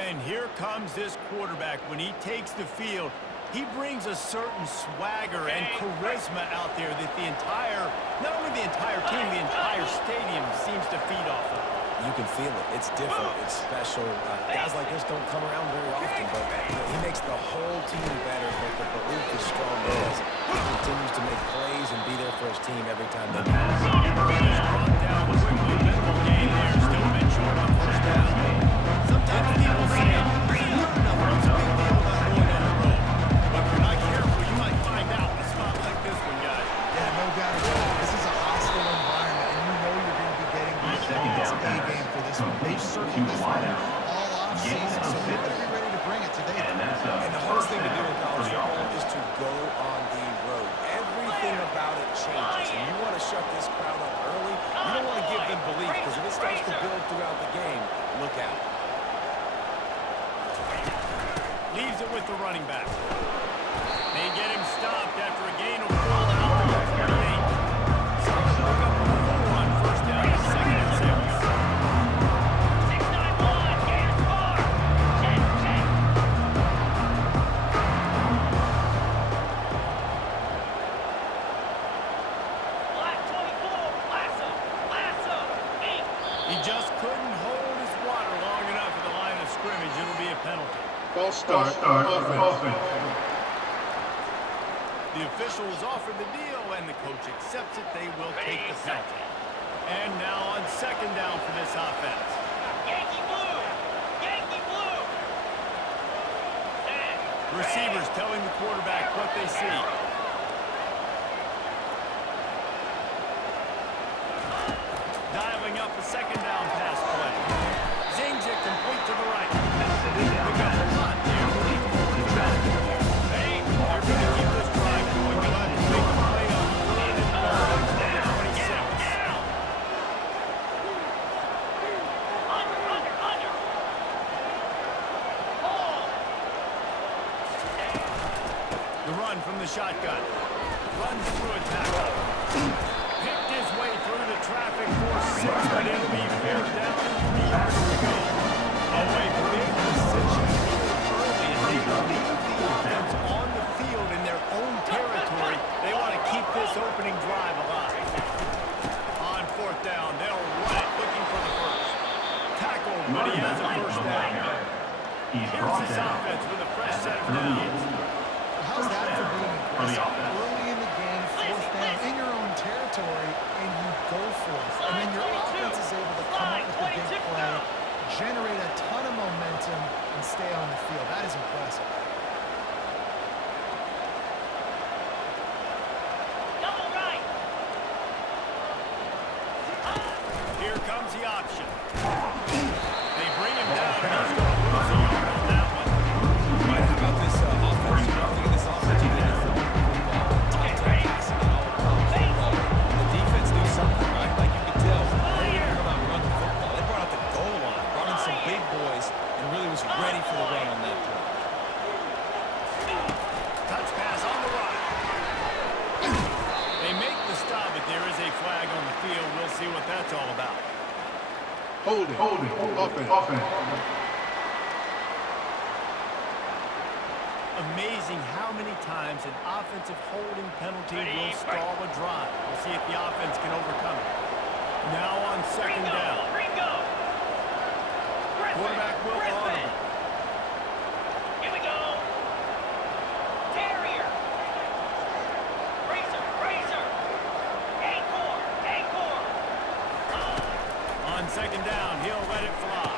And here comes this quarterback. When he takes the field, he brings a certain swagger and charisma out there that not only the entire team, the entire stadium seems to feed off of. You can feel it. It's different. It's special. Guys like this don't come around very often, but he makes the whole team better. But the belief is strong as he continues to make plays and be there for his team every time they do. Brought down quickly. Minimal gain there. Still been short on first down. Sometimes people say, what's a big deal about going on the road? But if you're not careful, you might find out in a spot like this one, guys. Yeah, no doubt about it. This is a hostile environment, and you know you're going to be getting the A-game for this one. They've circled this one all off-season, so they better be ready to bring it today. And the hardest thing to do in college football is to go on the road. Everything about it changes, and you want to shut this crowd up early. You don't want to give them belief, because if it starts to build throughout the game, look out. Leaves it with the running back. They get him stopped after a gain of 4 out to the 48. So they'll pick up a 4 on first down, second and 6. 6-9-1, gain of 4. Check. Black 24, Lasso, 8. He just couldn't hold his water long enough at the line of scrimmage. It'll be a penalty. False start, offense. The officials offer the deal, and the coach accepts it. They will take the penalty. And now on second down for this offense. Yankee blue. Receivers telling the quarterback what they see. Dialing up a second down pass play. Zings it complete to the right. Pick up a lot here. They're going to keep this drive going. They'll have to make a play on 3rd and 26. Under. The run from the shotgun. Runs through a tackle. Picked his way through the traffic for 6, but it'll be fair down and 3 yards to go. Oh, a big decision early as they leave the offense on the field in their own territory. They want to keep this opening drive alive. On 4th down, they'll run it, looking for the first. Tackled, but he has a first down. Here's this offense with a fresh set of downs. How's that for being aggressive? Early in the game, 4th down, in your own territory, and you go for it. And then your offense is able to come up with a big play, generate a ton of momentum, and stay on the field. That is impressive. Double right. Here comes the option. They bring him down, and he's going to lose a yard on that one. Right, how about this offense? You know, I think of this offense, you get football, top 10 passing and all college football. The defense knew something, right? Like you could tell, they didn't come out and run the football. They brought out the goal line, brought in some big boys, and really was ready for the run on that play. Touch pass on the right. They make the stop, but there is a flag on the field. We'll see what that's all about. Holding, offense. Amazing how many times an offensive holding penalty will stall a drive. We'll see if the offense can overcome it. Now on second down. Ringo. Quarterback will audible. Here we go. Terrier. Razor. Acorn. On second down, he'll let it fly.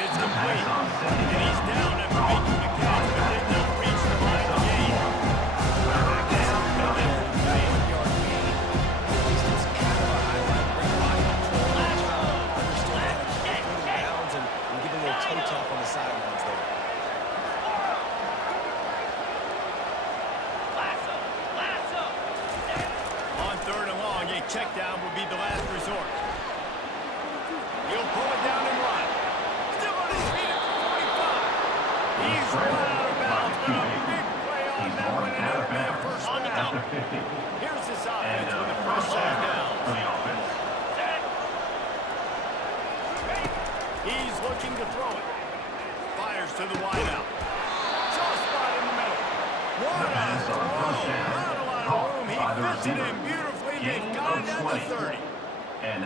It's complete. And he's down after making the catch, but did not reach the line of gain. Lasso. On 3rd and long, a check down will be the last resort. He'll pull it down and run. Still on his feet at the 45. He's right out of bounds, but a big play on that one, and it'll be a first down. Here's this offense with a fresh set of downs. He's looking to throw it. to the wideout. Soft spot in the middle. What a throw. Not a lot of room. He fits it in beautifully. They've got it down to 30.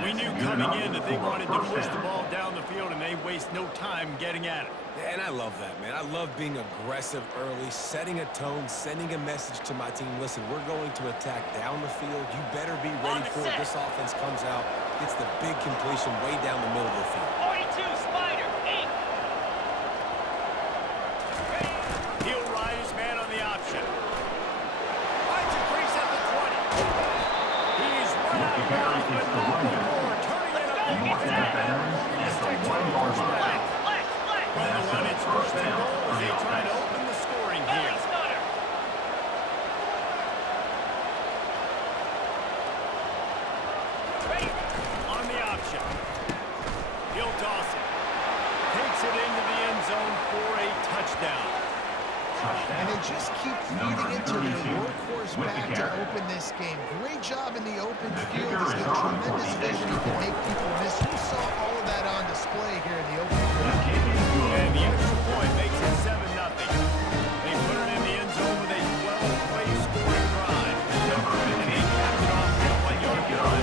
We knew coming in that they wanted to push the ball down the field, and they waste no time getting at it. Yeah, and I love that, man. I love being aggressive early, setting a tone, sending a message to my team. Listen, we're going to attack down the field. You better be ready for it. This offense comes out, gets the big completion way down the middle of the field. 42, Spider, 8. He'll ride his man on the option. Finds a crease at the 20. He's run out of bounds, but not before. Turning it up the Flex, flex. From the run, it's first and goal as they try to open the scoring here. Belly stutter. Ready. On the option. He'll toss it. Takes it into the end zone for a touchdown. And they just keep feeding into their workhorse back to open this game. Great job in the open field. He's got tremendous vision. He can make people miss. You saw all of that on display here in the open field. And the extra point makes it 7-0. They put it in the end zone with a 12-play scoring drive. And they capped it off with a 1-yard run.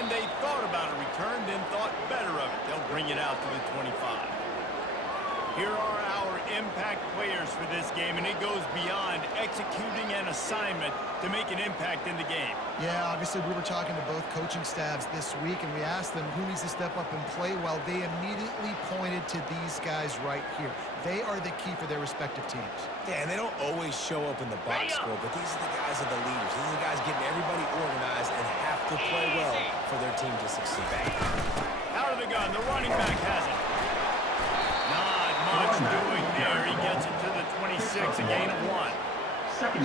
And they thought about a return, then thought better of it. They'll bring it out to the 25. Here are our impact players for this game, and it goes beyond executing an assignment to make an impact in the game. Yeah, obviously we were talking to both coaching staffs this week, and we asked them who needs to step up and play well. They immediately pointed to these guys right here. They are the key for their respective teams. Yeah, and they don't always show up in the box score, but these are the guys that are the leaders. These are the guys getting everybody organized and have to play well for their team to succeed. Out of the gun, the running back has it. Not much doing there. He gets it to the 26, a gain of 1.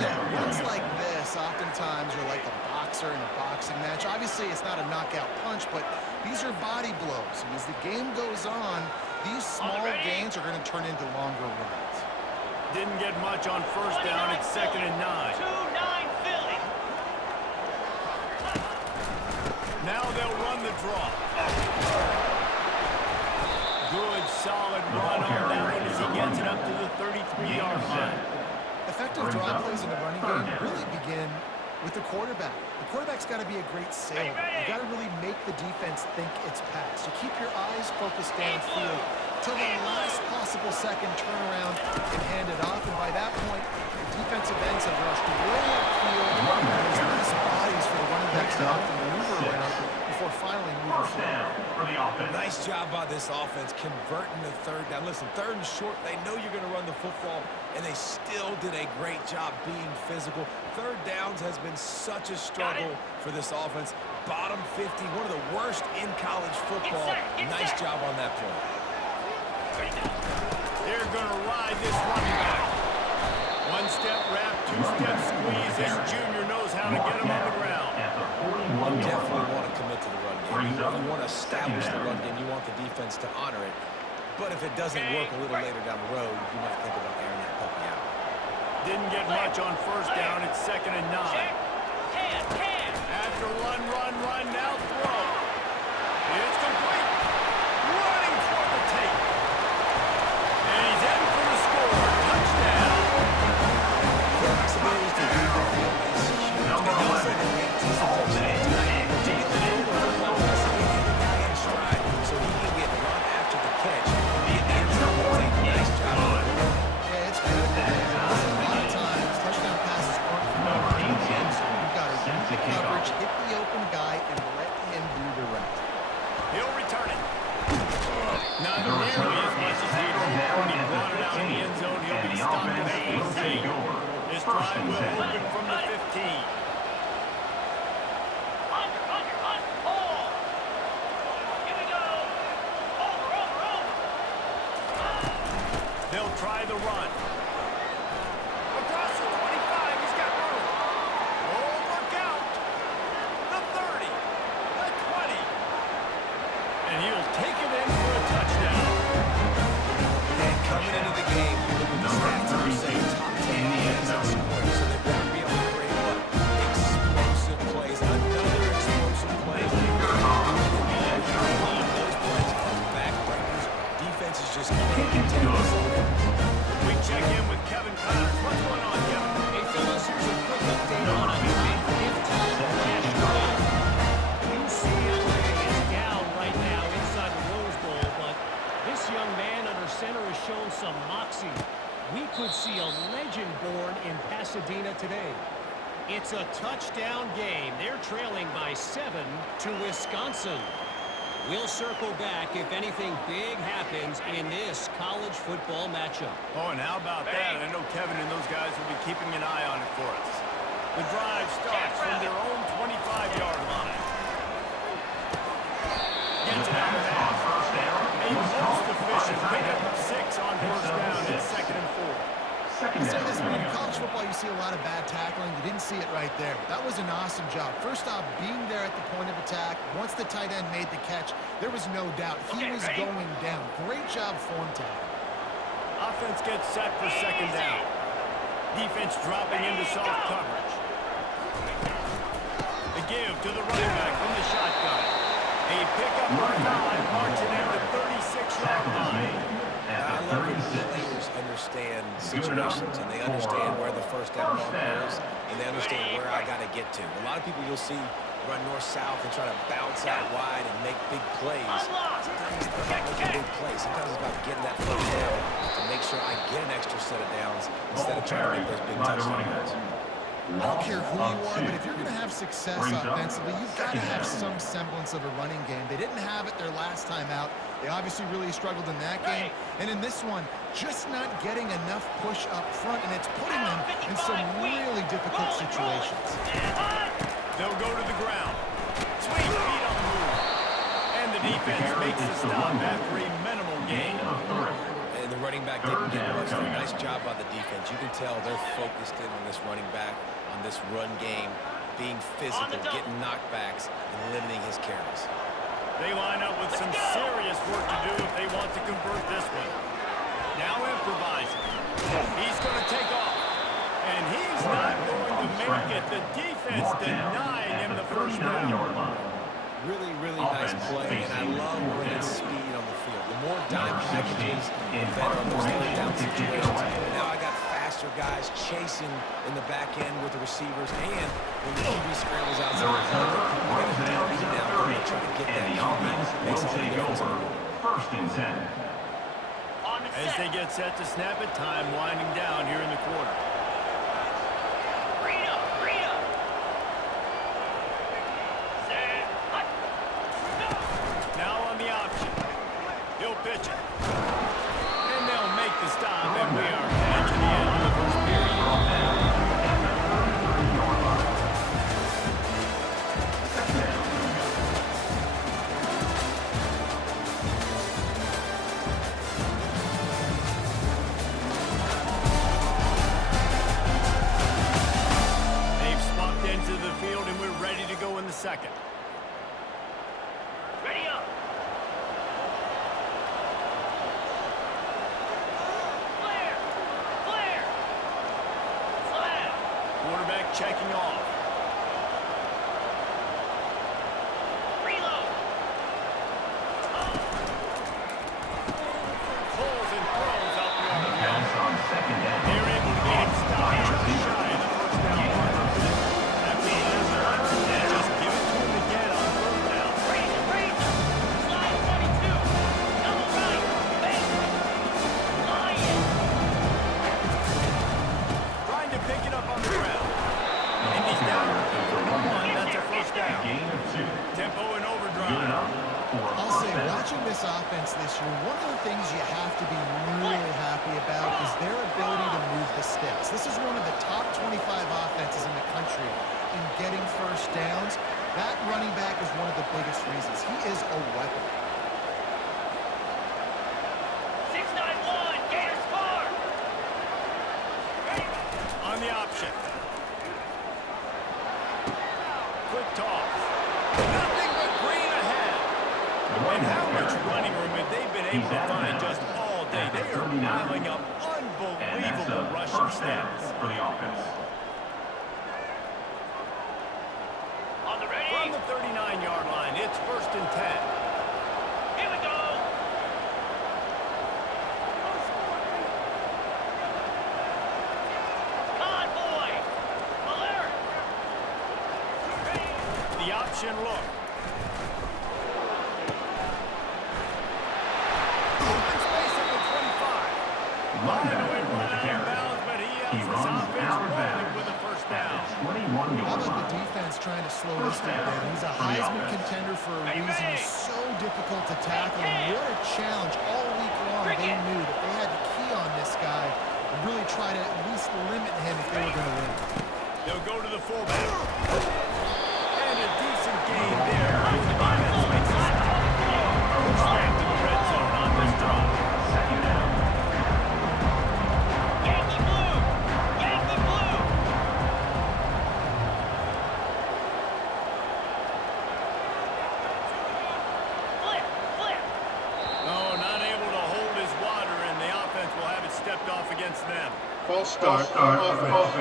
Yeah, runs like this oftentimes are like a boxer in a boxing match. Obviously, it's not a knockout punch, but these are body blows. And as the game goes on, these small gains are going to turn into longer runs. Didn't get much on first down. It's 2nd and 9. 2-9 Philly. Now they'll run the draw. Good, solid run on that one as he gets it up to the 33-yard line. Effective draw plays in the running game really begin with the quarterback. The quarterback's got to be a great sailor. You got to really make the defense think it's pass. You keep your eyes focused downfield till the last possible second, turn around and hand it off. And by that point, the defensive ends have rushed way upfield. There's less bodies for the running backs to have to maneuver around before finally moving forward. Nice job by this offense converting the third down. Listen, 3rd and short, they know you're going to run the football, and they still did a great job being physical. 3rd downs has been such a struggle for this offense. Bottom 50, one of the worst in college football. Nice job on that play. They're going to ride this running back. 1-step wrap, 2-step squeeze. This junior knows how to get him on the ground. You definitely want to commit to the run game. You want to establish the run game. You want the defense to honor it. But if it doesn't work a little later down the road, you might think about airing that puppy out. Didn't get much on first down. It's 2nd and 9. After run, now throw. It's complete. Running toward the tape. And he's in for the score. Touchdown. Flexibility to read the field is huge. And also the anticipation of time. To get the football, guy in stride so he can get run after the catch. The end zone will take a nice job. Yeah, it's critical. A lot of times, touchdown passes aren't thrown in the end zone. You've got to read the coverage, hit the open guy, and let him do the rest. He'll return it. Not nearly as much as he'd hoped when he brought it out in the end zone. He'll be stopped at the 15. This drive will open from the 15. Hold. Here we go. Over. They'll try the run. Across the 25, he's got room. Oh, look out. The 30, the 20. And he'll take it in for a touchdown. And coming into the game, you look at the stats and you say top 10 offense in scoring. So they better be able to create what? Explosive It's a touchdown game. They're trailing by 7 to Wisconsin. We'll circle back if anything big happens in this college football matchup. Oh, and how about that? I know Kevin and those guys will be keeping an eye on it for us. The drive starts from their own 25-yard line. Gets it out of bounds. A most efficient pickup of 6 on first down and 2nd and 4. I'll say this, when in college football you see a lot of bad tackling. You didn't see it right there. That was an awesome job. First off, being there at the point of attack. Once the tight end made the catch, there was no doubt he was going down. Great job form tackle. Offense gets set for 2nd down. Defense dropping into soft coverage. The give to the running back from the shotgun. A pickup of 5 marching at the 36-yard line. I love when players understand situations and they understand where the first down marker is and they understand where I got to get to. A lot of people you'll see run north-south and try to bounce out wide and make big plays. Sometimes it's not about making big plays. Sometimes it's about getting that first down to make sure I get an extra set of downs instead of trying to make those big touchdowns. I don't care who you are, but if you're going to have success offensively, you've got to have some semblance of a running game. They didn't have it their last time out. They obviously really struggled in that game. And in this one, just not getting enough push up front, and it's putting them in some really difficult situations. They'll go to the ground. Sweet feet on the move. And the defense makes the stop after a minimal gain. And the running back didn't get much. Nice job by the defense. You can tell they're focused in on this running back, on this run game, being physical, getting knockbacks, and limiting his carries. They line up with some serious work to do if they want to convert this one. Now improvising. He's going to take off. And he's not going to make it. The defense denying him the first down. Really, really nice play, and I love bringing speed on the field. The more dime packages, the better on those third down situations. Now I got faster guys chasing in the back end with the receivers, and when the QB scrambles outside the pocket, I got a dummy down there to try to get that QB. Makes all the difference in the world. First and 10. As they get set to snap it, time winding down here in the quarter. Now on the option. He'll pitch it. And they'll make the stop, and we are headed to the end of the first period. They've swapped into the field, and we're ready to go in the second. Ready up. Flare. Flare. Flat. Quarterback checking off. Reload. Pulls and throws out the other. Pass on 2nd down. They're able to get him stopped just shy of the first down mark. After the last run, just give it to him again on 3rd down. Raise. Slide 22. Double right. Base. Lion. Trying to pick it up on the ground. And he's down for 1. That's a first down. Gain of 2. Tempo and Good overdrive. enough for I'll say, watching this offense this year, one of the things you have to be really happy about is their ability to move the sticks. This is one of the top 25 offenses in the country in getting first downs. That running back is one of the biggest reasons. He is a weapon. 691. Gators far. Ready. On the option. Quick toss. Nothing but green ahead. And how much running room have they been able to find just all day? They are piling up unbelievable rushing stats. for the offense. On the ready. From the 39-yard line, it's 1st and 10. Here we go. Convoy. Alert. Ready. The option look. Open space at the 25. Line away, run out of bounds, but he has his offense rolling with a first down. 1 How yard about line. the defense trying to slow this dude down? He's a Heisman contender for a reason. He's so difficult to tackle. And what a challenge all week long. They knew that they had to key on this guy and really try to at least limit him if they were going to win. They'll go to the fullback. And a decent gain there. The defense makes a stop. Push back to the red zone on this drive. Second down. Yankee blue! Yankee blue! Flip! Flip! No, not able to hold his water, and the offense will have it stepped off against them. False start on offense.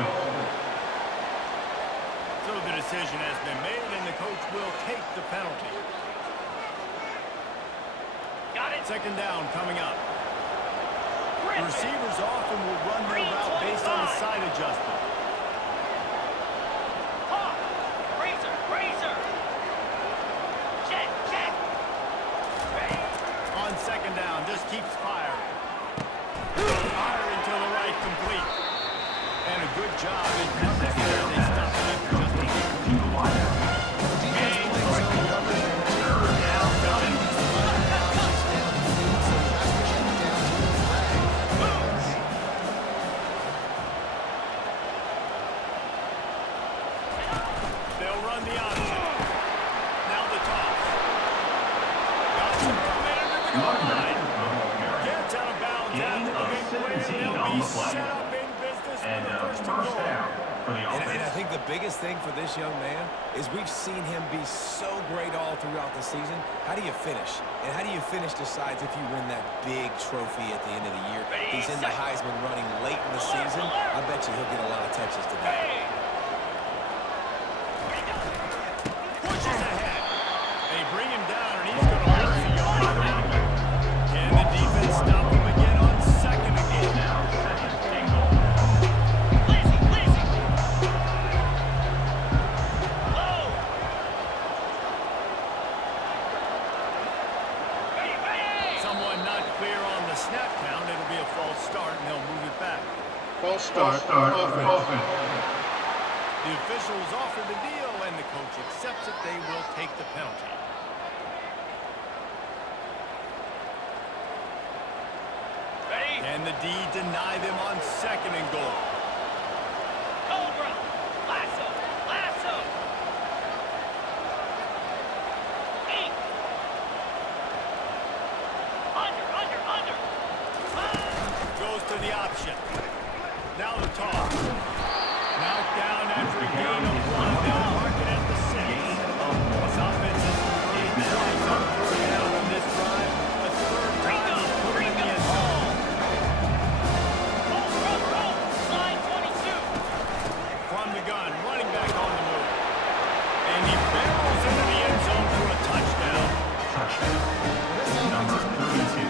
So the decision has been made, and the coach will take the penalty. Got it! Second down coming up. Griffin! Receivers often will run their route based on the side adjustment. Hawk! Razor! Razor! Jet! Jet! Ready! On second down, just keeps firing. Firing to the right, complete. And a good job in coverage there. They stopped it after just a few. To the wideout. The defense playing zone coverage and the two are now running these finding options down the field, so he has to check it down to the flag. They'll run the option. Now the toss. Got some momentum to the goal line. Gets out of bounds after the big play, and they'll be set up in business for And the first and first goal. down for the And I offense. think the biggest thing for this young man is we've seen him be so great all throughout the season. How do you finish? And how do you finish decides if you win that big trophy at the end of the year. He's in the Heisman running late in the season. I bet you he'll get a lot of touches today. Pushes ahead. They bring him down, and he's going to lose a yard. Can the defense stop him again on second again? Now second and goal. Lizzie! Lizzie! Low! Ready! Ready! Someone not clear on the snap count. It'll be a false start, and they'll move it back. False start on offense. The officials offer the deal, and the coach accepts it. They will take the penalty. Ready? Can the D deny them on second and goal? Cobra! Lasso! Lasso! Ink! Under! Goes to the option. Now the toss. Knocked down after a gain of one. They'll mark it at the 6. This offense has converted twice on third down on this drive. A third time to put it in the end zone. Roll! Slide 22! From the gun, running back on the move. And he barrels into the end zone for a touchdown. Touchdown. Number 32.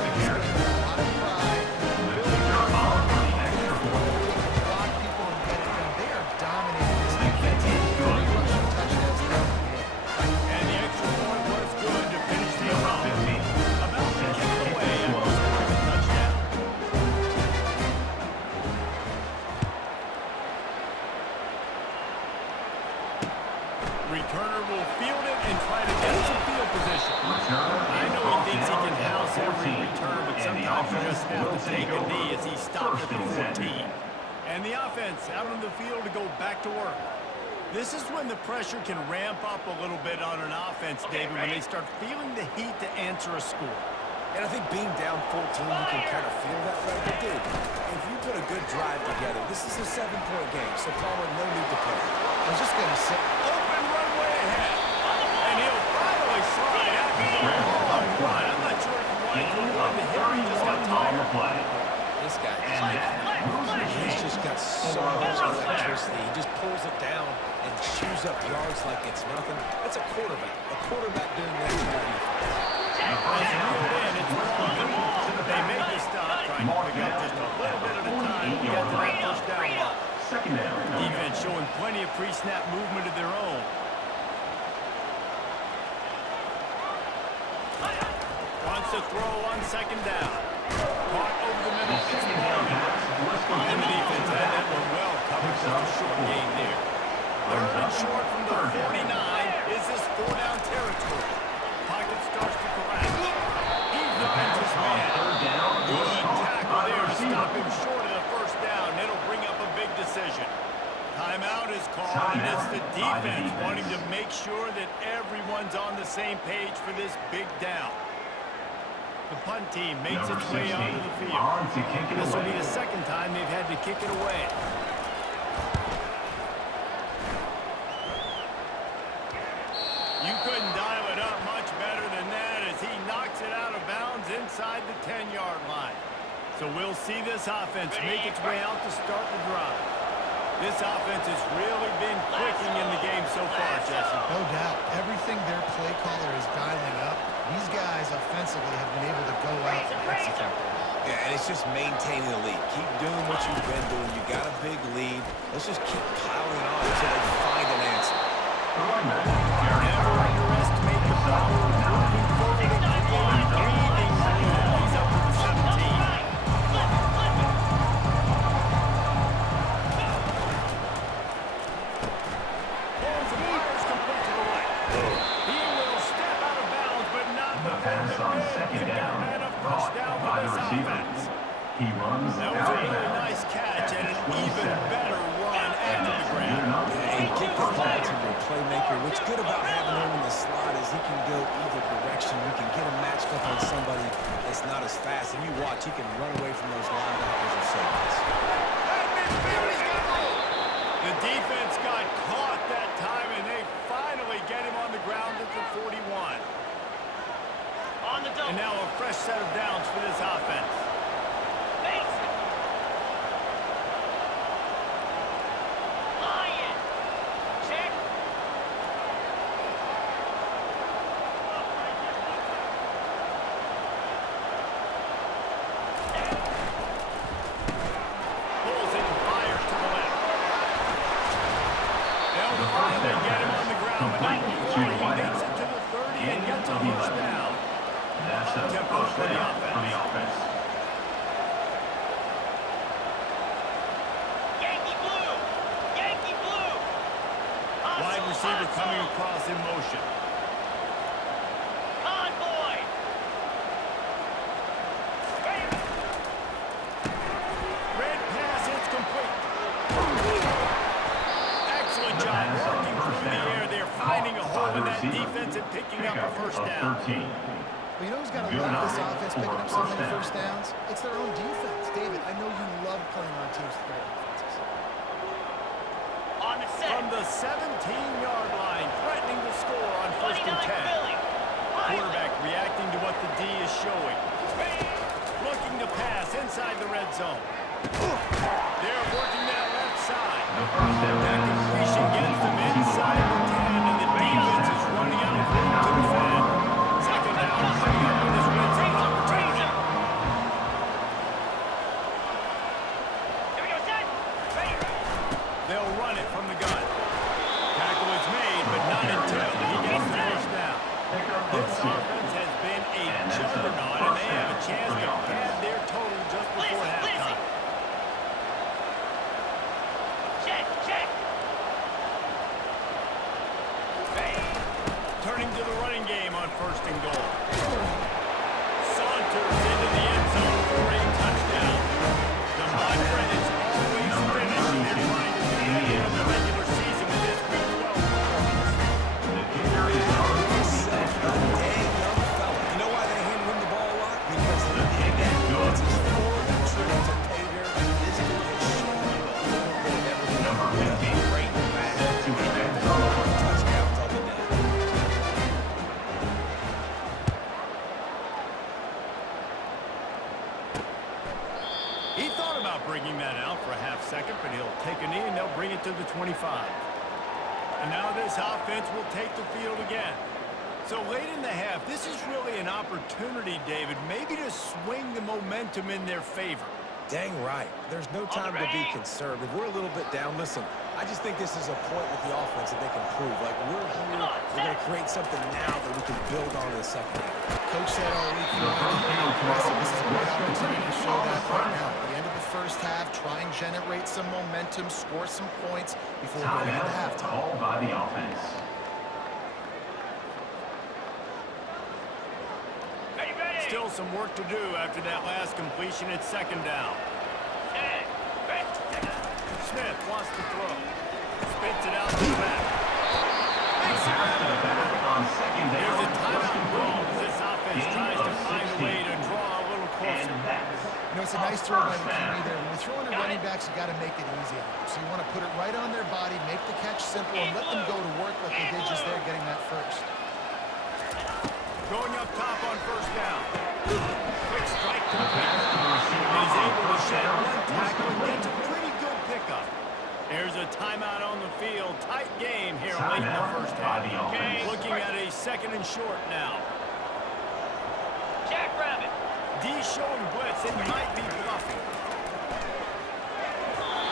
The carry. Lifting their ball for the extra point. Block people and get it done. They are dominating this Defense is good. Three rushing touchdowns throughout the game. And the extra point was good to finish things off. 15. About to give it away after scoring the touchdown. Returner will field it and try to get some field position. I know he thinks he can house every return, but sometimes you just have to take a knee as he stopped at the 14. And the offense out on the field to go back to work. This is when the pressure can ramp up a little bit on an offense, David, when they start feeling the heat to answer a score. And I think being down 14, you can kind of feel that way. But dude, if you put a good drive together, this is a 7-point game, so Palmer, no need to panic. I was just going to say, Open runway ahead. And he'll finally slide after the long run. I'm not sure if he wanted to avoid the hit or he just got On tired. the play. This guy, he's just got so much electricity. He just pulls it down and chews up yards like it's nothing. That's a quarterback. A quarterback doing that to your defense. As he moved in, it's long. They make the stop, trying to pick up just a little bit at a time to get to that first down mark. Second down. Defense showing plenty of pre-snap movement of their own. Wants to throw on second down. Caught over the middle. It's long. And the defense had that one well covered. Just a short game there. short from the 49. Is this 4-down territory? Pocket starts to collapse. He finds his man. Good tackle there to stop him short of the first down. It'll bring up a big decision. Timeout is called, and it's the defense wanting to make sure that everyone's on the same page for this big down. The punt team makes its way onto the field. This will be the second time they've had to kick it away. You couldn't dial it up much better than that as he knocks it out of bounds inside the 10-yard line. So we'll see this offense make its way out to start the drive. This offense has really been clicking in the game so far, Jesse. No doubt. Everything their play caller is dialing up, these guys offensively have been able to go out and execute. Yeah, and it's just maintaining the lead. Keep doing what you've been doing. You got a big lead. Let's just keep piling on until they find an answer. Never underestimate the power of moving forward and keeping breathing room. He's up to the 17. Pulls and fires complete to the left. He will step out of bounds, but not The pass on second down, brought by the receivers. He runs That was a really nice catch and an even better run after the grab. And get the ball to the playmaker. What's good about having him in the slot is he can go either direction. You can get him matched up on somebody that's not as fast. And you watch, he can run away from those linebackers and safeties. The defense got caught that time, and they finally get him on the ground at the 41. On the double. And now a fresh set of downs for this offense. Base. Lion. Check. Pulls it and fires to the left. They'll finally get him on the ground, but not before he makes it to the 30 and gets a first down. That's a first down for the offense. Yankee blue. Yankee blue. Wide receiver coming across in motion. Convoy. Red pass, it's complete. Excellent job working through the air there, finding a hole in that defense and picking up a first down. 13. Well, you know who's got to love this offense picking up so many first downs? It's their own defense. David, I know you love playing on teams with great offenses. On the set. From the 17-yard line, threatening to score on first and 29 10. Philly. Quarterback reacting to what the D is showing. Looking to pass inside the red zone. They're working that left side. The first down That is completion gets them inside the 10, and the defense is running out of room to defend. Second down coming up on this red zone opportunity. Here we go, set. Ready. They'll run it from the gun. Tackle is made, but not until he gets the first down. This offense has been a juggernaut, and they have a chance to pad their total just before halftime. Check, check. Ready. Turning to the running game on first and goal. Saunters into the end zone for a touchdown. The mantra is always finish. They're trying to do that in the regular season with this Week 12 performance. The kicker is Himself, a dang young fella. You know why they hand him the ball a lot? Because he did that. It's his fourth trip to pay dirt. This dude has shown you a little bit of everything. Number 15. Great back. to an end zone. Touchdowns on the day. He thought about bringing that out for a half second, but he'll take a knee and they'll bring it to the 25. And now this offense will take the field again. So late in the half, this is really an opportunity, David, maybe to swing the momentum in their favor. Dang right. There's no time to be conservative. We're a little bit down. Listen, I just think this is a point with the offense that they can prove. Like, we're here, we're going to create something now that we can build on in the second half. Coach said all week, you want to be aggressive. This is a great opportunity to show that right now. At the end of the first half, try and generate some momentum, score some points before going into Timeout halftime. called by the offense. Ready, ready. Still some work to do after that last completion at second down. Set. Ready. Smith wants to throw. Spits it out to the back. Makes it Back to the back on second down. There's a timeout First and call goal. as this offense Gain tries to of find a way 16. to draw a little closer. And that's You know, it's a nice throw by the QB there. When you're throwing to running backs, you got to make it easy on them. So you want to put it right on their body, make the catch simple, and let them go to work like they did just there, getting that first. Going up top on first down. Quick strike to the the pass to the receiver And he's on able to first shed down one was tackle and complete. gets a pretty good pickup. There's a timeout on the field. Tight game here late in the Timeout first by half. the offense. Looking at a second and short now. Jackrabbit. D showing blitz. It might be bluffing.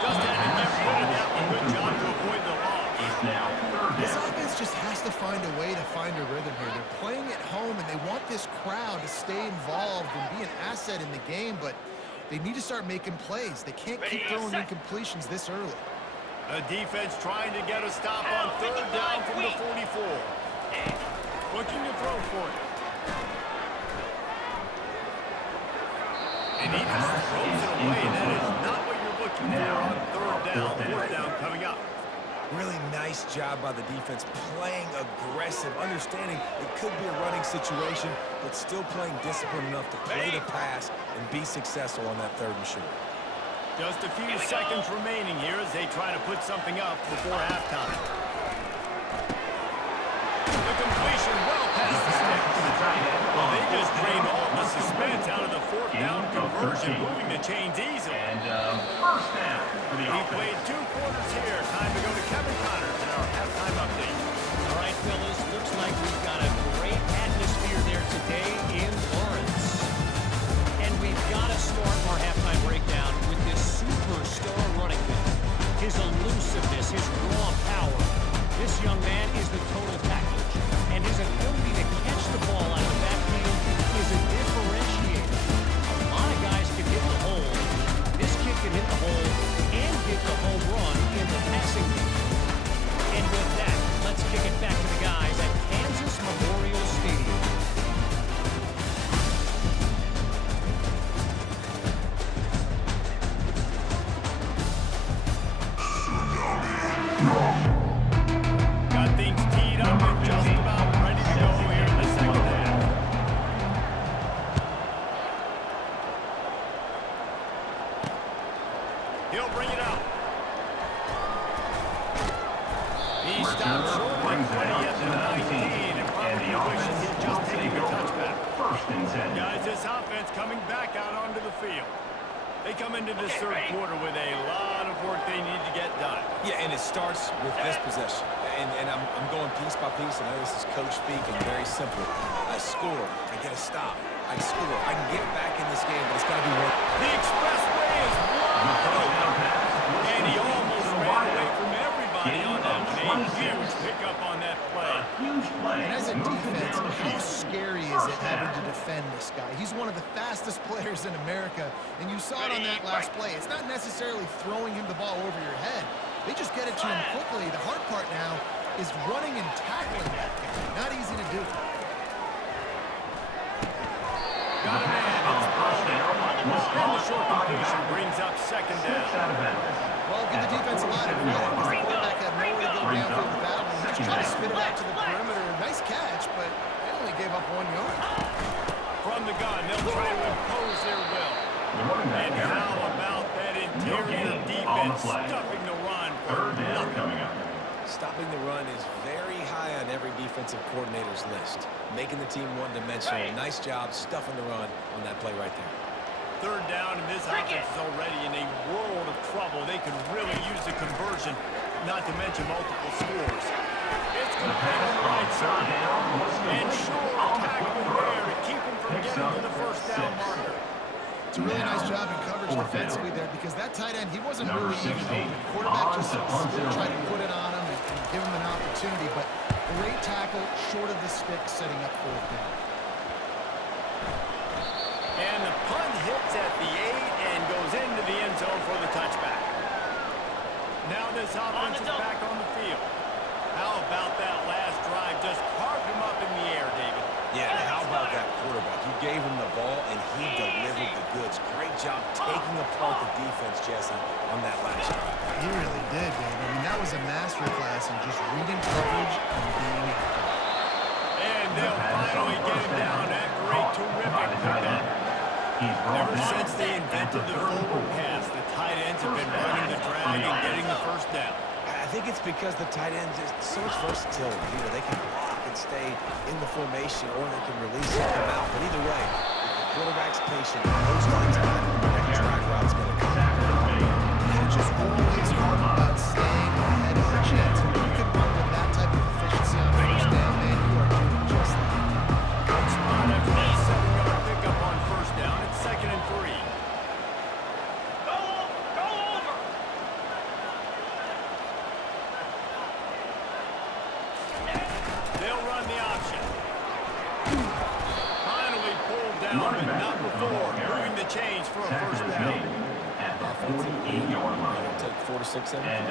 Just had to get rid of that one. Good job to avoid the loss. It's now third This down. offense just has to find a way to find a rhythm here. They're playing at home, and they want this crowd to stay involved and be an asset in the game, but they need to start making plays. They can't keep throwing incompletions this early. The defense trying to get a stop on third down from the 44. Looking to throw for it. And he just throws it away. That is not what you're looking for on third down. Fourth down coming up. Really nice job by the defense, playing aggressive, understanding it could be a running situation, but still playing disciplined enough to play the pass and be successful on that third and short. Just a few seconds remaining here as they try to put something up before halftime. The completion well past the sticks. Well, they just drained all the suspense out of the fourth down conversion, moving the chains easily. And first down for the He offense. played 2 quarters here. Time to go to Kevin Connors in our halftime update. All right, fellas, looks like we've got a great atmosphere there today in Lawrence. And we've got to start our halftime breakdown with this superstar running back. His elusiveness, his raw power. This young man is the total package. And his ability to catch the ball out of the backfield is a differentiator. A lot of guys can hit the hole. This kid can hit the hole and get the home run in the passing game. And with that, let's kick it back to the guys at Kansas Memorial Stadium. Got things teed up and just about ready to go here in the second half. He'll bring it out. He stopped short of the 20 at the 19 and probably wishes he'd just taken the touchback. First and 10. Guys, this offense coming back out onto the field. They come into this third quarter with a lot of work they need to get done. Yeah, and it starts with this possession. And I'm going piece by piece. I know this is coach speak and very simple. I score. I get a stop. I score. I can get back in this game, but it's got to be work. The expressway is wide open. And he almost ran away from everybody on that one. A huge pickup on that play. Huge play. And as a defense, how scary is it having to defend this guy? He's one of the fastest players in America, and you saw it on that last play. It's not necessarily throwing him the ball over your head. They just get it to him quickly. The hard part now is running and tackling that guy. Not easy to do. Got a man. It's ball down. And the short completion brings up second down. Well, give the defense a lot of credit because the quarterback had nowhere to go downfield with that one. Just trying to spit it out to the perimeter. Nice catch, but they only gave up 1 yard. From the gun, they'll try to impose their will. And how about that interior defense stuffing the run for Third down nothing? coming up. Stopping the run is very high on every defensive coordinator's list. Making the team one-dimensional. Nice job stuffing the run on that play right there. Third down, and this offense is already in a world of trouble. They could really use a conversion, not to mention multiple scores. It's complete on the right side. And sure, tackling there to keep him from getting to the first down marker. It's a really nice job in coverage defensively there because that tight end, he wasn't really even open. Quarterback just still tried to put it on him and give him an opportunity, but great tackle short of the stick setting up fourth down. And the punt hits at the 8 and goes into the end for the touchback. Now this offense is back on the field. How about that last drive? Just carved him up in the air, David. Yeah, and how about that quarterback? You gave him the ball, and he delivered the goods. Great job taking apart the defense, Jesse, on that last drive. He really did, Dave. I mean, that was a masterclass in just reading coverage and being accurate. And they'll finally get him down after a terrific pickup. Ever since they invented the forward pass, the tight ends have been running the drag and getting the first down. I think it's because the tight ends is so much versatility. You know, they can block and stay in the formation, or they can release and come out. But either way, if the quarterback's patient, most of the time, that drag route's going to come out. It's just always hard about staying ahead of the chance. And when you can run with that type of efficiency on first down, man, you are doing just that. Good spot after that 7-yard pickup on first down. It's 2nd and 3. Go over. They'll run the option. Finally pulled down, but not before moving the chains for a first down. At the 48-yard line. Take 4 to 6 7. And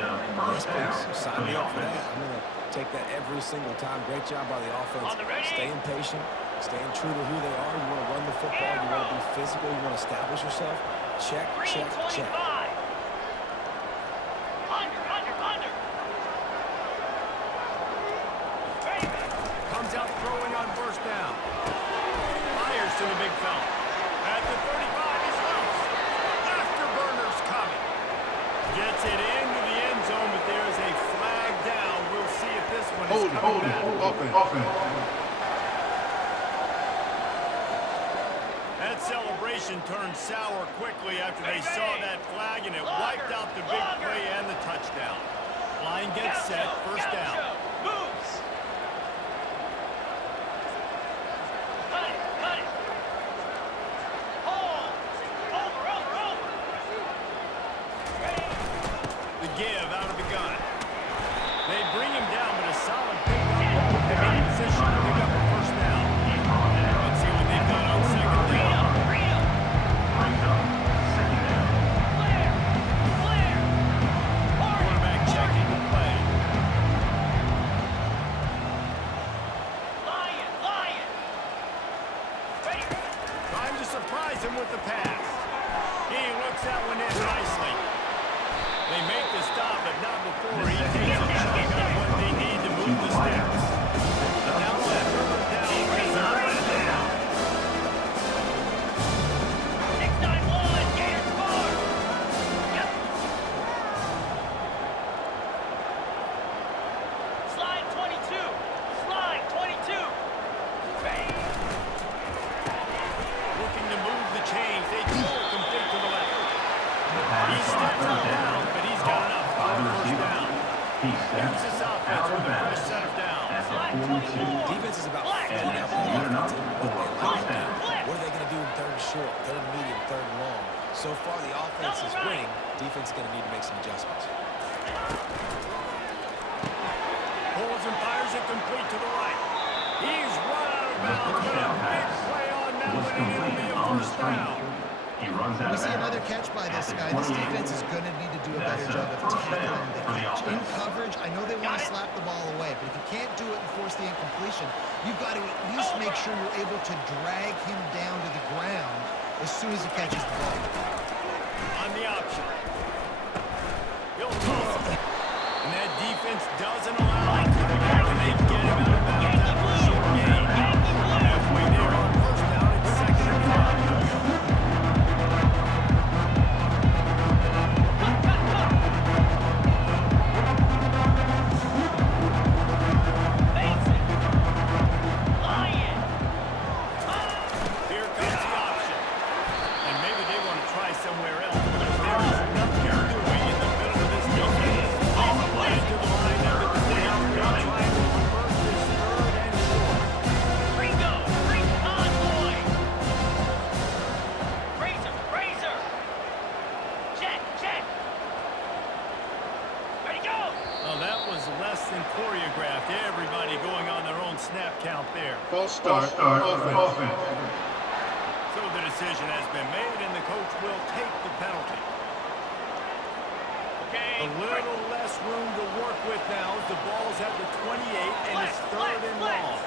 Yes, please. Sign me up for that. I'm going to take that every single time. Great job by the offense. On the ready. Staying patient, staying true to who they are. You want to run the football. You want to be physical. You want to establish yourself. Check, check, check. 325. Under. Ready. Comes out throwing on first down. Fires to the big fella. At the 35, he's loose. Afterburner's coming. Gets it into the end zone, but there is a flag down. We'll see if this one is coming back. Offense. That celebration turned sour quickly after they saw that flag, and it wiped out the big play and the touchdown. Line gets set, first down. Moves. Cut it. Hold. Over. Ready. The give out of the gun. They bring him down, but a solid pickup will put them in position to pick up a first down. Let's see what they've got on second down. Freedom. Clear. Quarterback checking the play. Lion. Ready. Trying to surprise him with the pass. He looks that one in nicely. They make the stop, but not before he takes a chunk of what they need to move the sticks. Now that third down is down. 691. Gators score. Yep. Slide 22. Ready. Looking to move the chains. They throw it complete to the left. He steps out down, but he's got enough for a first down. Here's this offense with a fresh set of downs. Slide 24. Defense is about Flag. filling out the offense and what they like to do. What are they going to do in third and short, third and medium, third and long? So far, the offense is winning. Defense is going to need to make some adjustments. Pulls and fires it complete to the right. He's run out of bounds with a big play on that one, and it'll be a first down. We see another catch by this guy. This defense is going to need to do a better job of tackling the catch. In coverage, I know they want to slap the ball away, but if you can't do it and force the incompletion, you've got to at least make sure you're able to drag him down to the ground as soon as he catches the ball. On the option. He'll toss it. And that defense doesn't allow him to come back, and they get him out of bounds after a short gain. Halfway there on first down, it's 2nd and 5. Here comes the option. And maybe they want to try somewhere else because there is nothing doing in the middle of this defense. Into the line of the 20. Trying to convert this 3rd and short. Ringo. Bring convoy. Razor. Check. Ready, go. Oh, that was less than choreographed. Everybody going on their own snap count there. False start. Offense. So the decision has been made, and the coach will take the penalty. A little less room to work with now as the ball's at the 28 and it's third and long.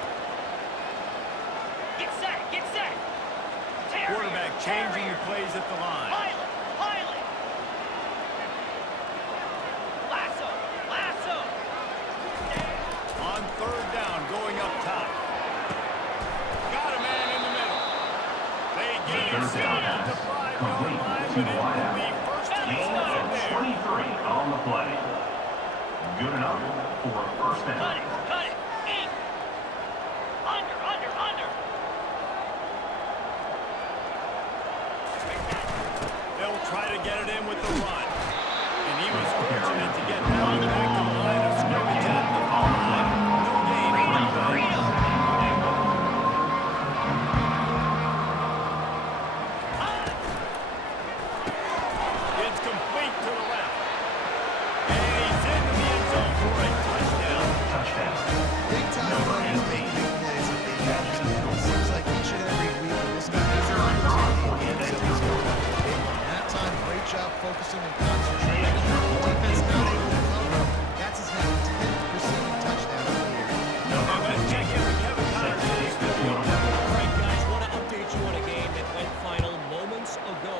Get set, get set. Quarterback changing the plays at the line. Pilot. Lasso. On third down, going up top. Got a man in the middle. They get him stopped at the 5-yard line, but it will be first and Gain goal from of there. 23 on the play. Good enough for a first down. Cut it. In. Under. They'll try to get it in with the run. And he was fortunate to get down back to the line of scrimmage at the 5. No gain on the play. It's complete to the left. And he's into the end zone for a touchdown. Big time runners make big plays and big catches, man. It seems like each and every week when this guy has an opportunity in the end zone, he's going up with a big one. That time, great job focusing and concentrating. Defense not able to cover him. That's his now 10th receiving touchdown of the year. And let's check in with Kevin Connors in the studio. All right, guys, want to update you on a game that went final moments ago.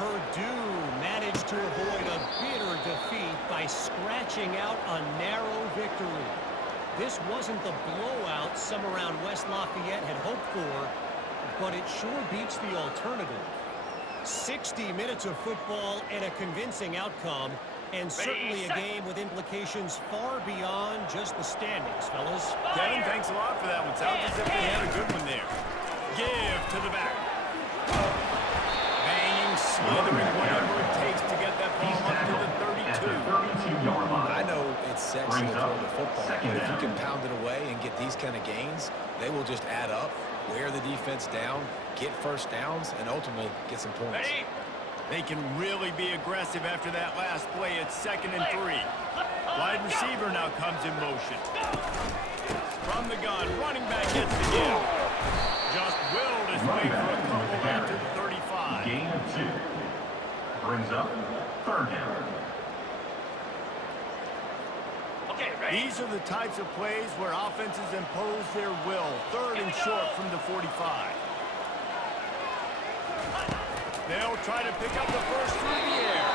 Purdue managed to avoid a bitter defeat by scratching out a narrow victory. This wasn't the blowout some around West Lafayette had hoped for, but it sure beats the alternative. 60 minutes of football and a convincing outcome, and certainly a game with implications far beyond just the standings, fellas. Kevin, thanks a lot for that one. Sounds as if they had a good one there. Give to the back. Banging, slithering, whatever it takes to get that ball up to the 32. 32-yard line. I know it's sexy to throw the football, but if you can pound it away and get these kind of gains, they will just add up, wear the defense down, get first downs, and ultimately get some points. They can really be aggressive after that last play. It's 2nd and 3. Wide receiver now comes in motion. From the gun, running back gets the give. Just willed his way for a couple out to the 35. Gain of 2. Brings up third down. Okay, ready? These are the types of plays where offenses impose their will. 3rd and short from the 45. They'll try to pick up the first through the air.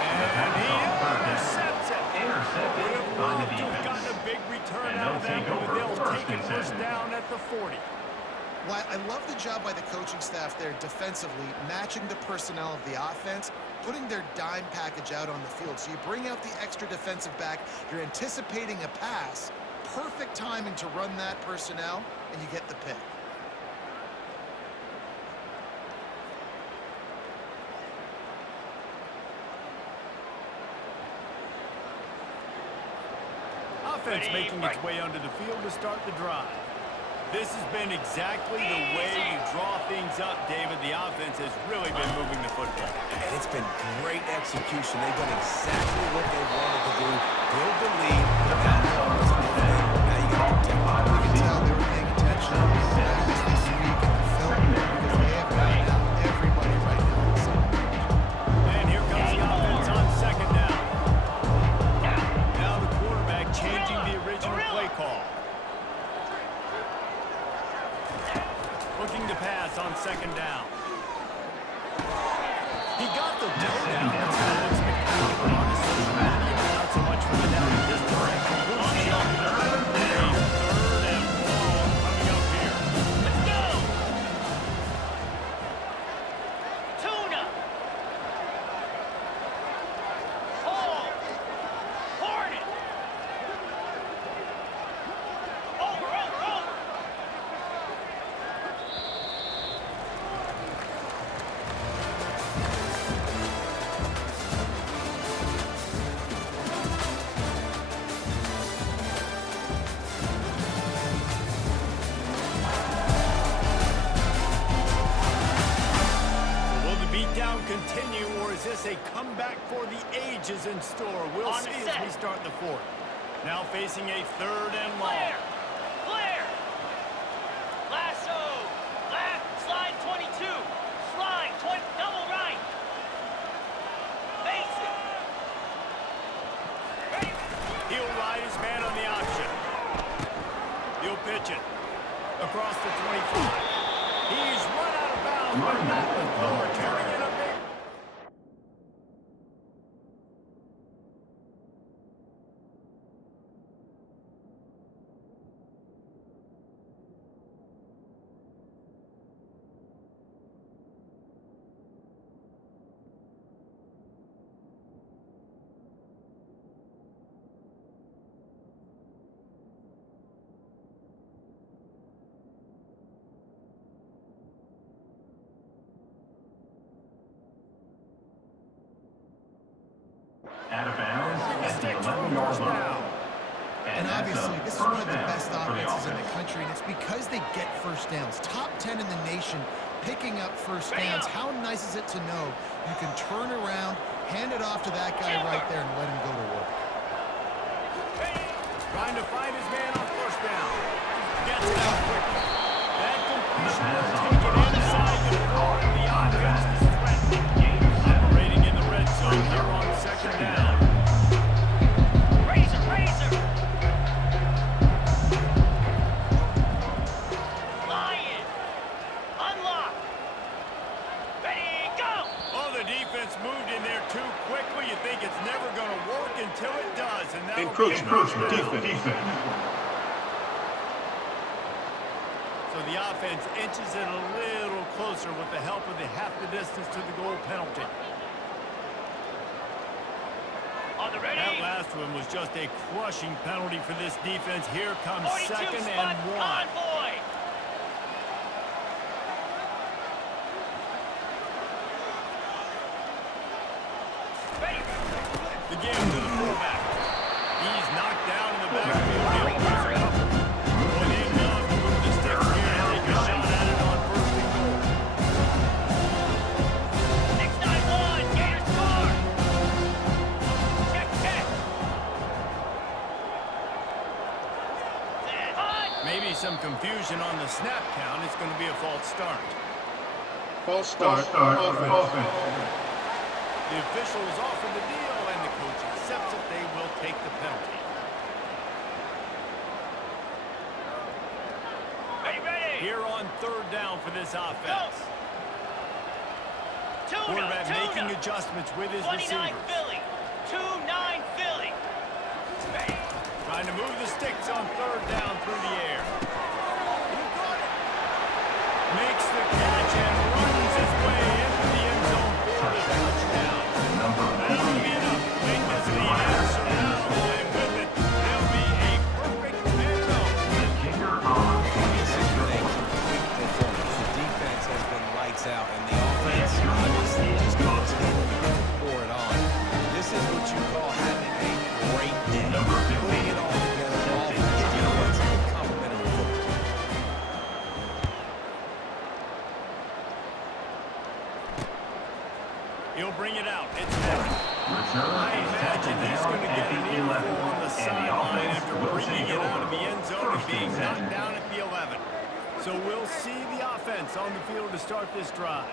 And he intercepts it. Would have loved to have gotten a big return out of that, but they'll take it first down at the 40. Well, I love the job by the coaching staff there defensively, matching the personnel of the offense, putting their dime package out on the field. So you bring out the extra defensive back, you're anticipating a pass, perfect timing to run that personnel, and you get the pick. Offense making its way onto the field to start the drive. This has been exactly the way you draw things up, David. The offense has really been moving the football. And it's been great execution. They've done exactly what they wanted to do. Build the lead. The outcome was a good thing. Now you got to protect it. You can tell they were paying attention to the practice this week in the film because they have gotten out everybody right now. And here comes the offense on 2nd down. Now the quarterback changing the original play call. Looking to pass on 2nd down. He got the toe down. That's going to look spectacular on his social media, but not so much for the down at this point. Third and long coming up here. Let's go! Tuna! Hold! Hornet! Over! Continue, or is this a comeback for the ages in store? We'll On see the as set. we start the 4th. Now facing a 3rd and long. Flare! Lasso! Left, slide 22. Slide 20, double right. Basic. across the 25. He's run out of bounds, but not before turning in a big... Out of bounds at the Sticks for 11-yard first line. down. And obviously, this is one of the best offenses in the country, and it's because they get first downs. Top 10 in the nation picking up first downs. How nice is it to know you can turn around, hand it off to that guy right there, and let him go to work. Trying to find his man on first down. Gets it out quickly. That completion will take it inside the 4, and the offense is threatening. Operating in the red zone here on second down. Razor, razor. Lion. Unlock. Ready, go. Oh, the defense moved in there too quickly. You think it's never going to work until it does. And that'll Encroachment, defense. So the offense inches it a little closer with the help of the half the distance to the goal penalty. On the ready. That last one was just a crushing penalty for this defense. Here comes 42 second spot and 1. convoy. Ready. The game to the fullback. He's knocked down in the backfield. He'll lose a couple. Well, they love to move the sticks here and take a shot at it on first and goal. 6-9-1. Gators score. Check, check. Set. Hot. Maybe some confusion on the snap count. It's going to be a false start. False start, offense. The officials offer the deal, and the coach accepts it. They will take the penalty. Ready, ready. Here on third down for this offense. Quarterback making adjustments with his 29 receivers. Philly. 2-9 Philly. Ready. Trying to move the sticks on third down through the air. Makes the catch and runs his way into the end zone for the touchdown. That'll be enough to make this lead answer now. And with it, there'll be a perfect 10-0. The kicker on This has been a complete performance. The defense has been lights out, and the offense obviously just continuing to pour it on. This is what you call having a great day. Putting it all together, offense, defense, and complementary football. He'll bring it out. It's Evans. return I is imagine he's going to get an earful on the sideline after bringing it out of the end zone and being knocked down at the 11. So we'll see the offense on the field to start this drive.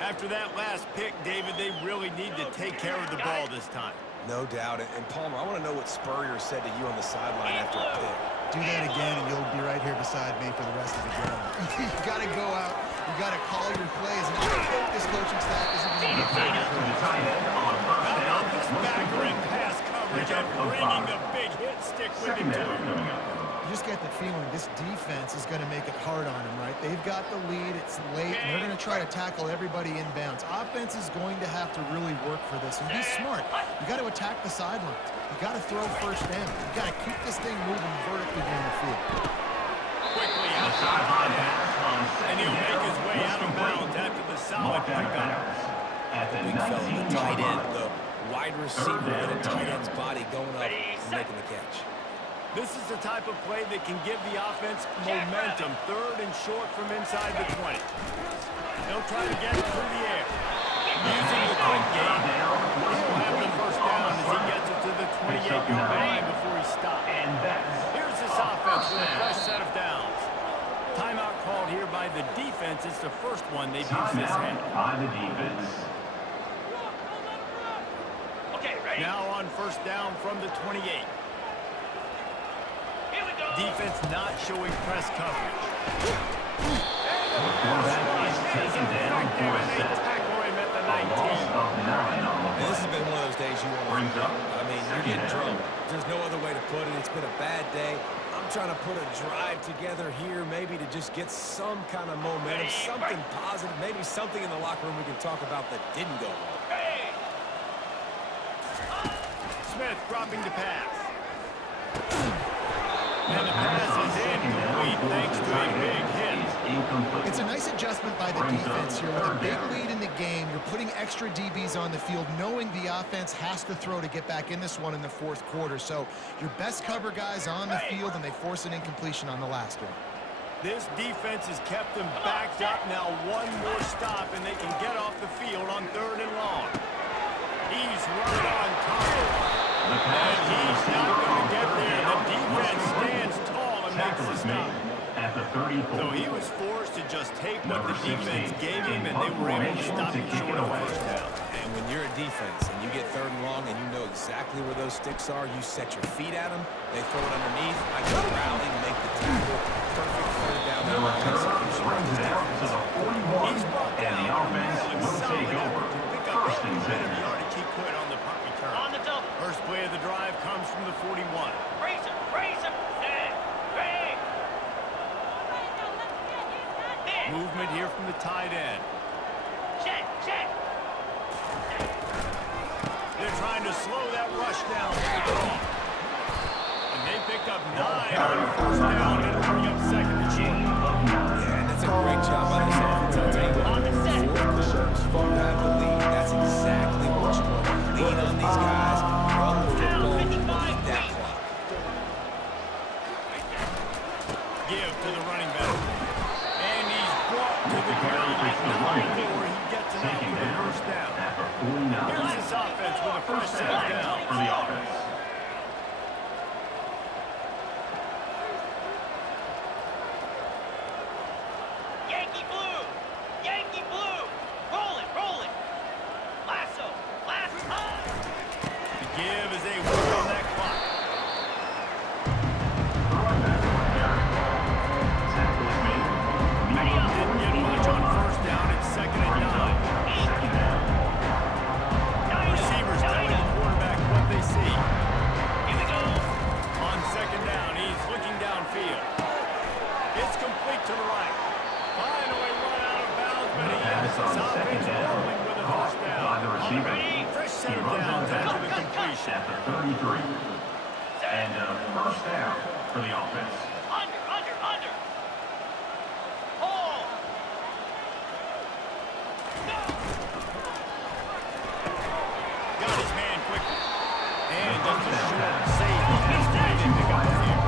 After that last pick, David, they really need to take care of the ball this time. No doubt. And Palmer, I want to know what Spurrier said to you on the sideline after a pick. Do that again, and you'll be right here beside me for the rest of the game. You got to go out. You got to call your plays. And I hope this coaching staff isn't going to be to the tight end on first How down. about this backer in pass coverage and bringing the big hit stick with him, Secondary too? coming up. You just get the feeling this defense is going to make it hard on them, right? They've got the lead. It's late, and they're going to try to tackle everybody inbounds. Offense is going to have to really work for this and be smart. You got to attack the sidelines. You got to throw first down. You got to keep this thing moving vertically down the field. Quickly The out sideline pass on and second he'll make down his way was out of complete. bounds after the solid Mark down pickup. pass at the Big fella, the tight 19-yard end, line. the wide receiver with a tight end's body going up and making the catch. This is the type of play that can give the offense momentum. Third and short from inside the 20. They'll try to get it through the air. Using the quick game, he'll have the first down as he gets it to the 28-yard line before he stops. And that's Here's this offense with a fresh set of downs. Timeout called here by the defense. It's the first one they've used this hand. timeout by the defense. Okay, ready. Now on first down from the 28. Here we go. defense not showing press coverage. Quarterback is taken down for a set. Tackle him at the A loss 19. of 9 on the And this has play. been one of those days you want to Brings forget. up I mean, you're getting drunk. There's no other way to put it. It's been a bad day. I'm trying to put a drive together here, maybe to just get some kind of momentum, something positive, maybe something in the locker room we can talk about that didn't go well. Smith dropping the pass. And the pass is incomplete thanks to a big hit. Incomplete. It's a nice adjustment by the defense here. With a big lead in the game, you're putting extra DBs on the field, knowing the offense has to throw to get back in this one in the fourth quarter. So your best cover guys on the field, and they force an incompletion on the last one. This defense has kept them backed up. Now one more stop, and they can get off the field on 3rd and long. He's right on top. And he's not going to get there. The defense stands tall and makes the stop. At the 34. So he was forced to just take what the defense gave him, and they were able to stop him short of the first down. And when you're a defense and you get 3rd and long and you know exactly where those sticks are, you set your feet at them, they throw it underneath, I go rally, make the tackle, perfect 3rd down. The return brings it out to the 41, He's brought and the down offense will take over. pick up First and 10. yardage he could on the punt return. On the double. First play of the drive comes from the 41. Raise him. Raise him. Set. Ready. Movement here from the tight end. Check. Check. They're trying to slow that rush down. And they pick up 9 on first down. It'll bring up 2nd and short. Yeah, and that's a great job by this offense. I'll tell you what, On the set. you have the lead. That's exactly what you want. Lean on these guys, run the football, beat that clock. Give to the running back. And he's brought to the ground before he gets enough for the first down. After 49. Here's this offense with a first set of down for downs. the offense. Yankee blue. Yankee blue. Rolling. Rolling. Lasso. Lasso. The give as they work on that clock. Didn't get much on first down. It's 2nd and 9. Receivers telling the quarterback what they see. Here we go. On 2nd down, he's looking downfield. It's complete to the right. Finally run out of bounds, but he has his offense rolling with a first By down. the receiver. Fresh set He of runs on downs after the down completion. at the 33. And a first down for the offense. Under. Hold. Got his man quickly. And just a short save pass play to pick up a few.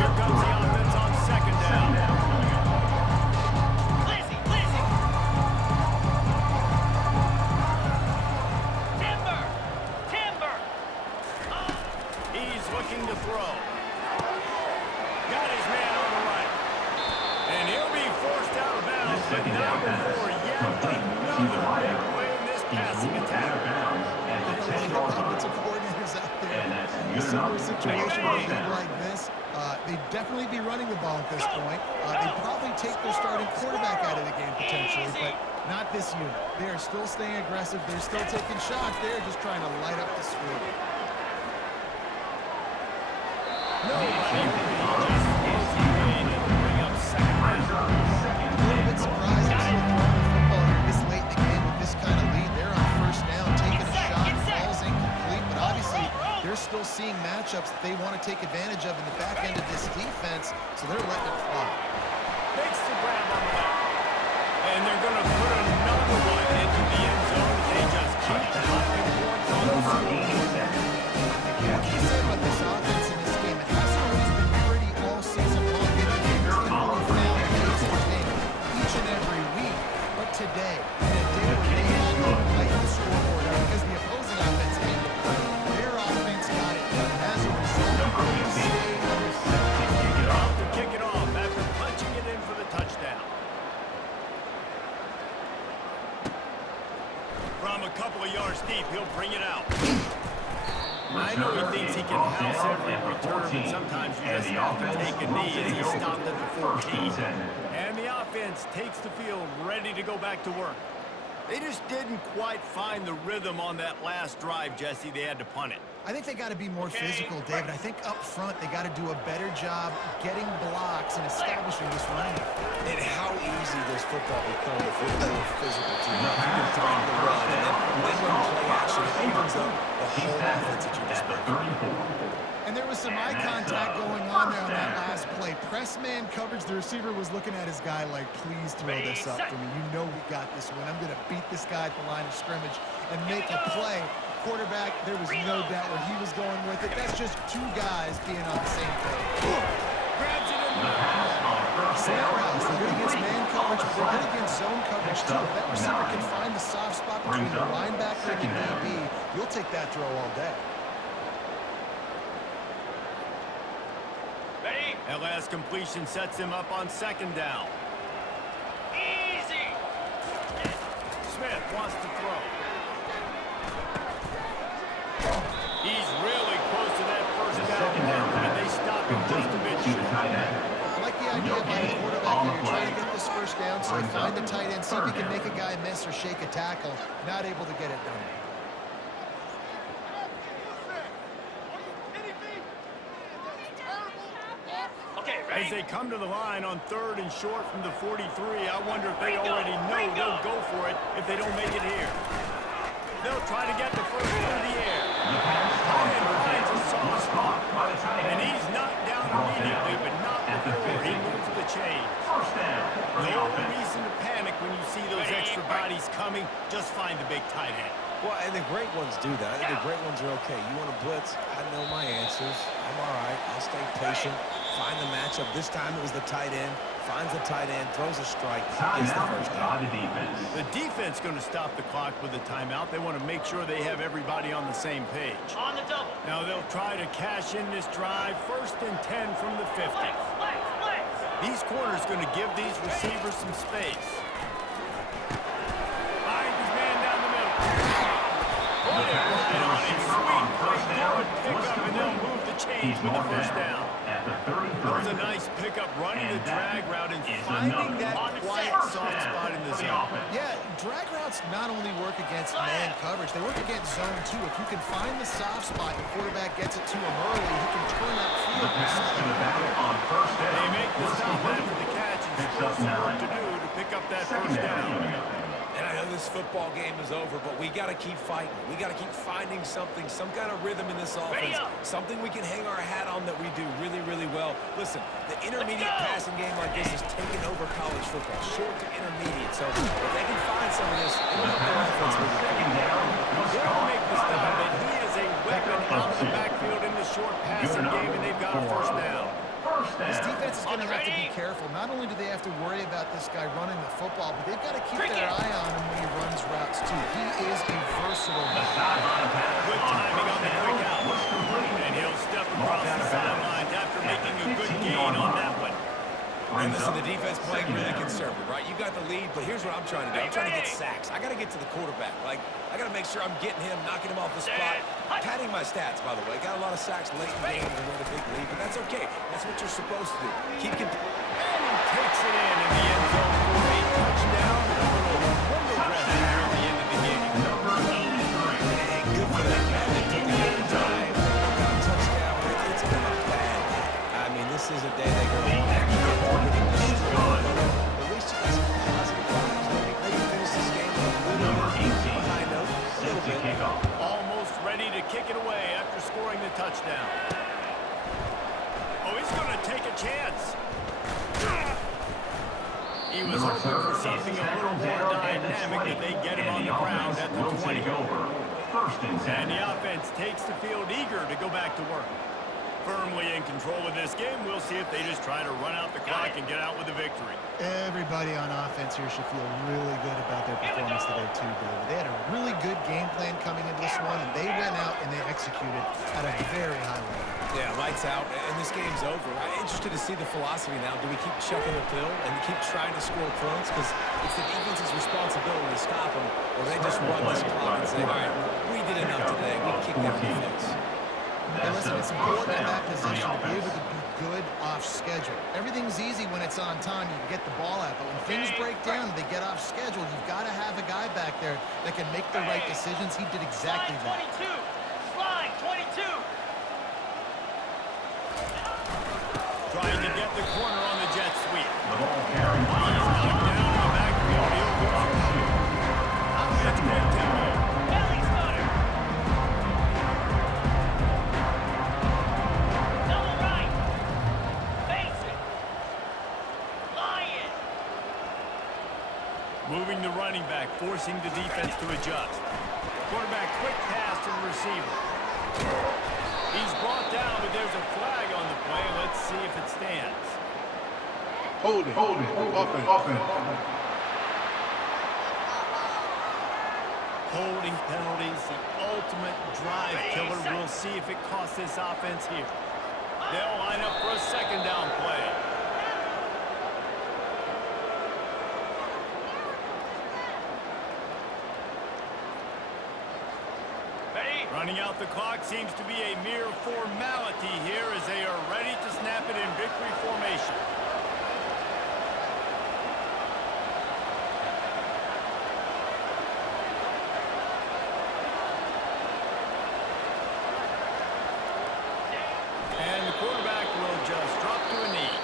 Here comes the offense on 2nd down. Lizzie. Timber. He's looking to throw. Got his man on the right. And he'll be forced out of bounds, but not before yet another big play in this passing attack. Offensive coordinators out there. And that's In a good similar enough. situation with a league like this, they'd definitely be running the ball at this point. They'd probably take their starting quarterback out of the game potentially, but not this unit. They are still staying aggressive. They're still taking shots. They're just trying to light up the score. Nobody just throws the lead and bring up 2nd down. A little bit surprised they're still throwing the football here this late in the game with this kind of lead. They're on first down, taking a shot, ball's incomplete, but obviously they're still seeing matchups that they want to take advantage of in the back end of this defense, so they're letting it fly. Makes the grab on the left. And they're going to put another one into the end zone. They just keep popping points on the scoreboard. What can you say about this offense in this game? It hasn't always been pretty all season long. They've continually found ways to win each and every week. But today, in a day where they had to light the scoreboard up because the opposing offense came to play, their offense got it done. As a result, they stay undefeated. Off to kick it off after punching it in for the touchdown. From a couple of yards deep, he'll bring it out. sometimes you just have to take a knee as he stopped at the 14. And the offense takes the field ready to go back to work. They just didn't quite find the rhythm on that last drive, Jesse. They had to punt it. I think they got to be more physical, David. I think up front they got to do a better job getting blocks and establishing this running. And how easy does football become if you're a more physical team? If you can threaten the run and then run play action, it opens up the whole offense at your disposal. And there was some eye contact going on there on that last play. Press man coverage, the receiver was looking at his guy like, please throw this up for me. You know we got this one. I'm going to beat this guy at the line of scrimmage and make a play. Quarterback, there was no doubt where he was going with it. That's just two guys being on the same page. Grabs it in the Sam Rouse, they're good against man coverage, but they're good against zone coverage too. If that receiver can find the soft spot between the linebacker and the DB, you'll take that throw all day. Ready? That last completion sets him up on second down. Easy. Smith wants to throw. He's really close to that first down mark, and they stop him just a bit short. I like the idea by the quarterback here. You're trying to get this first down, so you find the tight end, see if he can make a guy miss or shake a tackle. Not able to get it done. Okay, As ready? they come to the line on 3rd and short from the 43, I wonder if they already know they'll go for it if they don't make it here. They'll try to get the first through the air. Tight end finds a soft spot. And he's knocked down immediately, but not before he moves the chain. No reason to panic when you see those extra bodies coming. Just find the big tight end. Well, and the great ones do that. I think the great ones are okay. You want to blitz? I know my answers. I'm all right. I'll stay patient. Find the matchup. This time it was the tight end. Finds the tight end, throws a strike, gets the first down. The defense going to stop the clock with a timeout. They want to make sure they have everybody on the same page. On the double. Now they'll try to cash in this drive. 1st and 10 from the 50. Flex. These corners going to give these receivers some space. Finds his man down the middle. Put it right on him. Sweet play forward pickup, and they'll move the chains with the first down. That was a nice pickup, running the drag route and finding that quiet soft spot in the zone. Yeah, drag routes not only work against man coverage, they work against zone too. If you can find the soft spot and the quarterback gets it to him early, he can turn that field. They make the stop after the catch and still some work to do to pick up that first down. And I know this football game is over, but we got to keep fighting. We got to keep finding something, some kind of rhythm in this offense, something we can hang our hat on that we do really, really well. Listen, the intermediate passing game like this is taking over college football, short to intermediate. So if they can find some of this, it'll help their offense with it. They'll make the stop, and he is a weapon out of the backfield in the short passing game, and they've got a first down. This defense is going to have to be careful. Not only do they have to worry about this guy running the football, but they've got to keep their eye on him when he runs routes too. He is a versatile back. Good timing on the quick out. And he'll step across the sidelines after making a good gain on that one. And listen, the defense playing really conservative, right? You got the lead, but here's what I'm trying to do. I'm trying to get sacks. I got to get to the quarterback. Like, I got to make sure I'm getting him, knocking him off the spot. Padding my stats, by the way. Got a lot of sacks late in games and with a big lead, but that's okay. That's what you're supposed to do. Keep And he takes it in the end zone for a touchdown. A little window dressing here at the end of the game. Hey, good for that man. They took the game time. Got a touchdown. It's been a bad day. I mean, this is a day they go on. At least you got some positive vibes. Maybe finish this game on a little high note. A little bit. Almost ready to kick it away after scoring the touchdown. Oh, he's going to take a chance. He was hoping for something a little more dynamic that they get him on the ground at the 20. And the offense takes the field eager to go back to work. Firmly in control of this game. We'll see if they just try to run out the clock and get out with a victory. Everybody on offense here should feel really good about their performance today too, David. They had a really good game plan coming into this one, and they went out and they executed at a very high level. Yeah, lights out, and this game's over. I'm interested to see the philosophy now. Do we keep chucking the pill and keep trying to score points? Because it's the defense's responsibility to stop them, or they just run this clock and say, all right, we did enough today. We kicked them in the face. Hey, listen, it's important in that position to be able to be good off schedule. Everything's easy when it's on time. You can get the ball out. But when things break down and they get off schedule, you've got to have a guy back there that can make the right decisions. He did exactly that. Slide 22. Trying to get the corner on the jet sweep. The ball carried by He's knocked down in the backfield. He'll lose it. Offense great tempo. Belly stutter. Double right. Face it. Lion. Moving the running back, forcing the defense to adjust. Quarterback quick pass to the receiver. He's brought down, but there's a flag on the play. Let's see if it stands. Holding. Offense. Holding penalties, the ultimate drive killer. We'll see if it costs this offense here. They'll line up for a second down play. Ready? Running out the clock seems to be a mere formality here as they are ready to snap it in victory formation. And the quarterback will just drop to a knee.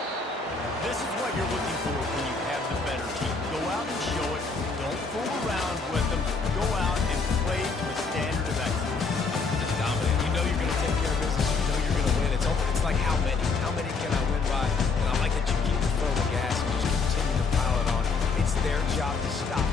This is what you're looking for when you have the better team. Go out and show it. Don't fool around with them. Go out and play to a standard of excellence. Just dominant. You know you're going to take care of business. You know you're going to win. It's like how many? How many can I win by? And I like that you keep the foot on the gas and just continue to pile it on. It's their job to stop